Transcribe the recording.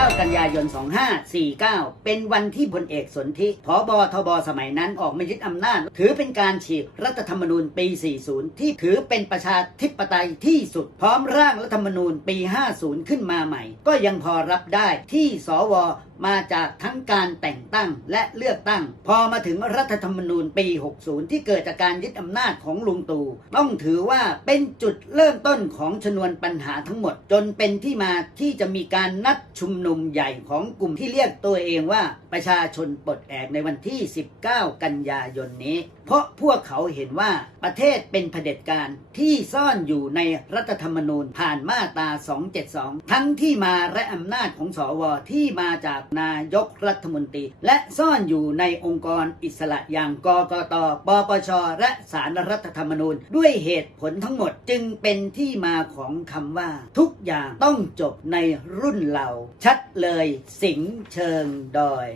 19 กันยายน 2549 เป็นวันที่พลเอกสนธิผบอทบสมัยนั้นออกมายึดอำนาจ ถือเป็นการฉีกรัฐธรรมนูญปี 40 ที่ถือเป็นประชาธิปไตยที่สุด พร้อมร่างรัฐธรรมนูญปี 50 ขึ้นมาใหม่ ก็ยังพอรับได้ที่สว มาจากทั้งการแต่งตั้งและเลือกตั้ง พอมาถึงรัฐธรรมนูญปี 60 ที่เกิดจากการยึดอำนาจของลุงตู่ต้องถือว่าเป็นจุดเริ่มต้นของชนวนปัญหาทั้งหมด จนเป็นที่มาที่จะมีการนัดชุมนุมใหญ่ของกลุ่มที่เรียกตัวเองว่าประชาชนปลดแอกในวันที่ 19 กันยายนนี้ เพราะพวกเขาเห็นว่าประเทศเป็นเผด็จการที่ซ่อนอยู่ในรัฐธรรมนูญผ่านมาตรา 272 ทั้งที่มาและอำนาจของสวที่มาจากนายกรัฐมนตรี และซ่อนอยู่ในองค์กรอิสระอย่างกกตปปช และสารรัฐธรรมนูญ ด้วยเหตุผลทั้งหมดจึงเป็นที่มาของคำว่า ทุกอย่างต้องจบในรุ่นเรา ชัดเลยสิงเชิงดอย